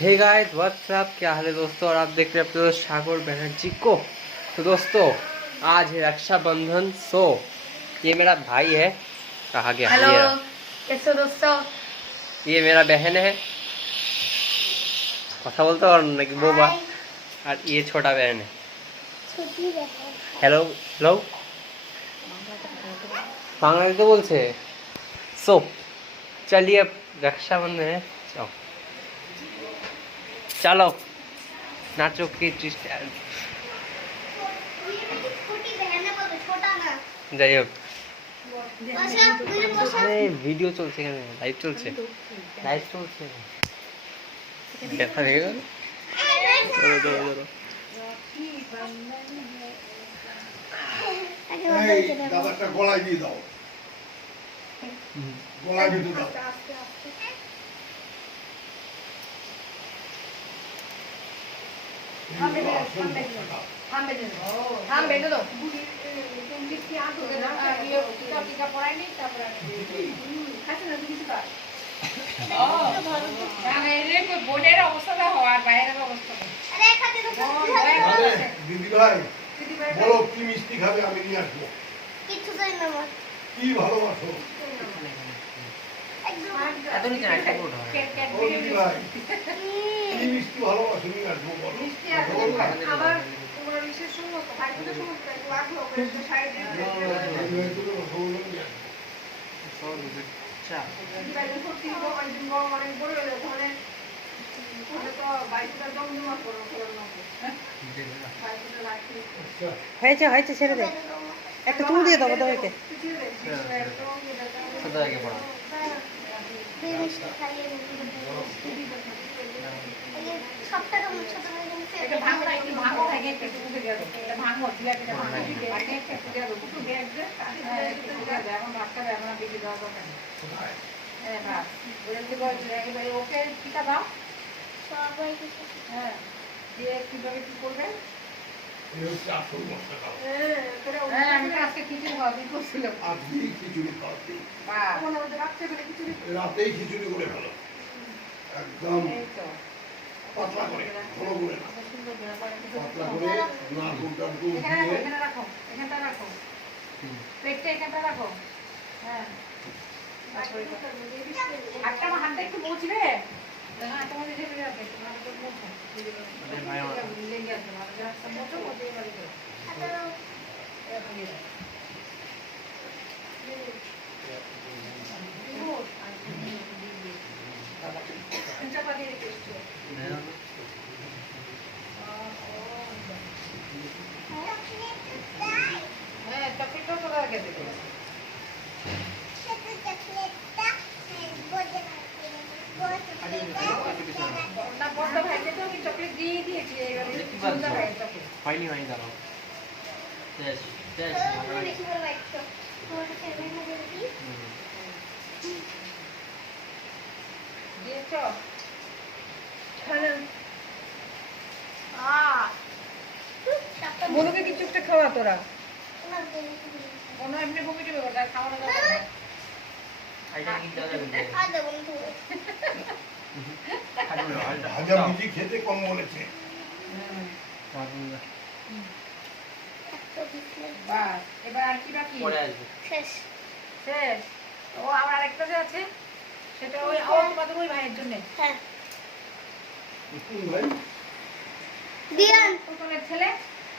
Hey guys what's up, क्या हाल है दोस्तों। और आप देख रहे हैं अपने दोस्त ठाकुर बनर्जी को। तो दोस्तों आज है रक्षाबंधन। ये मेरा भाई है। कहा गया हेलो, ये रहा। कैसे हो दोस्तों। ये मेरा बहन है। কথা বলতে পারো নাকি বোবা। और ये छोटा बहन है। छोटी बहन। हेलो हेलो बांग्ला तो बोलছে। सो चलिए अब रक्षाबंधन है। चलो चलो नाचो की যাই হোক। আরে ভিডিও চলছে, এখানে লাইভ চলছে, লাইভ চলছে। ব্যথা হয়ে গেল। ধরো ধরো ধরো। দাদাটা গলায় দিয়ে দাও, গলায় দিয়ে দাও। বোনের অবস্থাটা হওয়ার বাইরের অবস্থা দিদি ভাই বলো কি মিষ্টি খাবে, আমি নিয়ে আসবো। কিছু চাই না আমার। কি ভালোবাসো ও দিদি ভাই, কি মিষ্টি ভালোবাসো, নিয়ে আসবো বলো। আবার তোমার বিশেষ সমস্ত ভাইদের সমস্ত লাগলো একটা সাইড বাইরে সত্যি অনেকদিন গরম অনেক বড় হয়ে যাচ্ছে মানে তো বাইকটা জমজমা করো হয়েছে হয়েছে, ছেড়ে দে, একটা চুল দিয়ে দেবো তোমাকে। ওকে টিকা দাও। হ্যাঁ দিয়ে কিভাবে কি করবেন। আমি আজকে খিচুড়ি খাওয়া দিন করছিলাম। আজকেই খিচুড়ি খাওয়াতে, রাতেই খিচুড়ি করে ফেলো, একদম পাতলা করে, ঘন করে না, পাতলা করে নারকেলটা দিয়ে এখানে রাখো, এখানটা রাখো, প্লেটটা এখানটা রাখো। হ্যাঁ একটা আমার হাতটা একটু মুছবে। হ্যাঁ তোমাদের ছেলে আছে তোমার তো মুছো লেগে আছে মানে রাস্তা মুছো ওতে বাড়ি করো। চাপাতি রেখে এসছো। হ্যাঁ চকলেটটাও তো আগে দেবে। হয়নি হয়নি দাঁড়াও। বনুকে কিছু একটা খাওয়া তোরা। কোনো এমনি বমি টমি করে খাওয়ানো যাবে না। ভাজাভুজি খেতে কম বলেছে। বাস এবার আর কি বাকি? শেষ। শেষ। ও আবার আরেকটা যে আছে সেটা ওই তোমাদের ওই ভাইয়ের জন্য। হ্যাঁ ভাই দিয়ান তোমার ছেলে